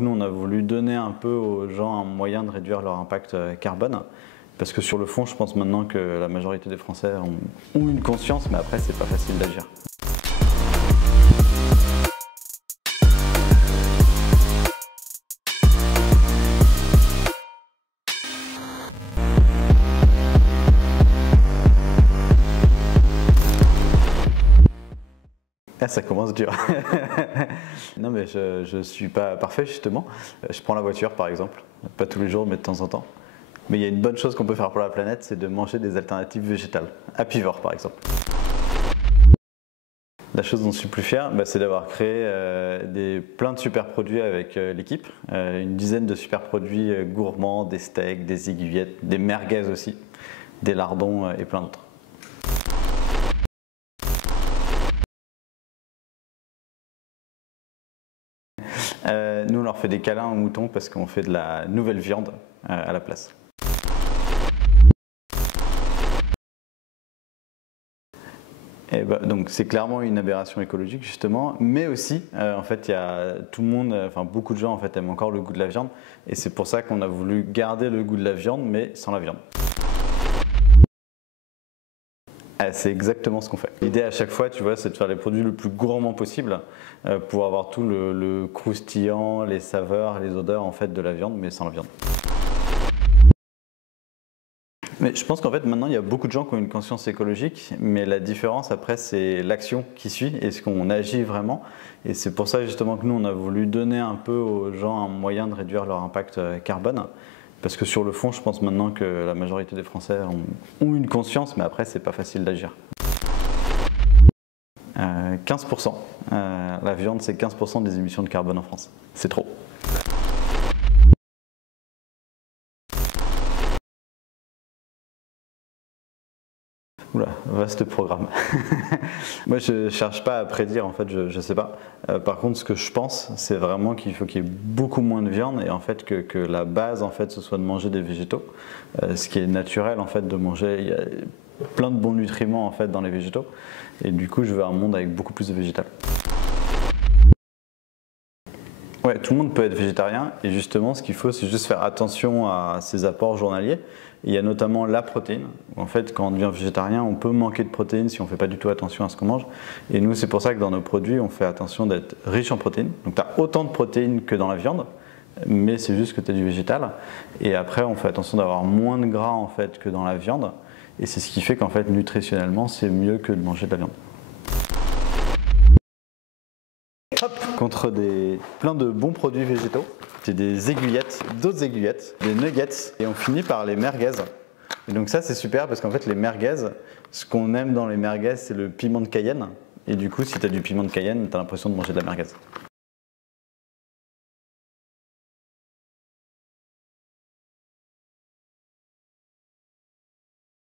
Nous, on a voulu donner un peu aux gens un moyen de réduire leur impact carbone. Parce que sur le fond, je pense maintenant que la majorité des Français ont une conscience, mais après, c'est pas facile d'agir. Ah, ça commence dur. Non, mais je suis pas parfait justement. Je prends la voiture par exemple, pas tous les jours mais de temps en temps. Mais il y a une bonne chose qu'on peut faire pour la planète, c'est de manger des alternatives végétales, apivores par exemple. La chose dont je suis plus fier, c'est d'avoir créé plein de super produits avec l'équipe. Une dizaine de super produits gourmands, des steaks, des aiguillettes, des merguez aussi, des lardons et plein d'autres. Nous, on leur fait des câlins aux moutons parce qu'on fait de la nouvelle viande à la place. Donc c'est clairement une aberration écologique justement, mais aussi en fait il y a tout le monde, beaucoup de gens en fait aiment encore le goût de la viande et c'est pour ça qu'on a voulu garder le goût de la viande mais sans la viande. C'est exactement ce qu'on fait. L'idée à chaque fois, tu vois, c'est de faire les produits le plus gourmand possible pour avoir tout le croustillant, les saveurs, les odeurs en fait de la viande, mais sans la viande. Mais je pense qu'en fait maintenant il y a beaucoup de gens qui ont une conscience écologique, mais la différence après c'est l'action qui suit et ce qu'on agit vraiment. Et c'est pour ça justement que nous on a voulu donner un peu aux gens un moyen de réduire leur impact carbone. Parce que sur le fond, je pense maintenant que la majorité des Français ont une conscience, mais après, c'est pas facile d'agir. 15%. La viande, c'est 15% des émissions de carbone en France. C'est trop. Oula, vaste programme. Moi, je cherche pas à prédire, en fait, je sais pas. Par contre, ce que je pense, c'est vraiment qu'il faut qu'il y ait beaucoup moins de viande et en fait que la base, en fait, ce soit de manger des végétaux. Ce qui est naturel, en fait, de manger. Il y a plein de bons nutriments, en fait, dans les végétaux. Et du coup, je veux un monde avec beaucoup plus de végétal. Ouais, tout le monde peut être végétarien et justement ce qu'il faut c'est juste faire attention à ses apports journaliers. Il y a notamment la protéine. En fait, quand on devient végétarien, on peut manquer de protéines si on ne fait pas du tout attention à ce qu'on mange. Et nous, c'est pour ça que dans nos produits, on fait attention d'être riche en protéines. Donc tu as autant de protéines que dans la viande, mais c'est juste que tu as du végétal. Et après, on fait attention d'avoir moins de gras en fait que dans la viande. Et c'est ce qui fait qu'en fait, nutritionnellement, c'est mieux que de manger de la viande. Contre plein de bons produits végétaux. J'ai des aiguillettes, d'autres aiguillettes, des nuggets et on finit par les merguez. Et donc ça c'est super parce qu'en fait les merguez, ce qu'on aime dans les merguez c'est le piment de Cayenne et du coup si tu as du piment de Cayenne tu as l'impression de manger de la merguez.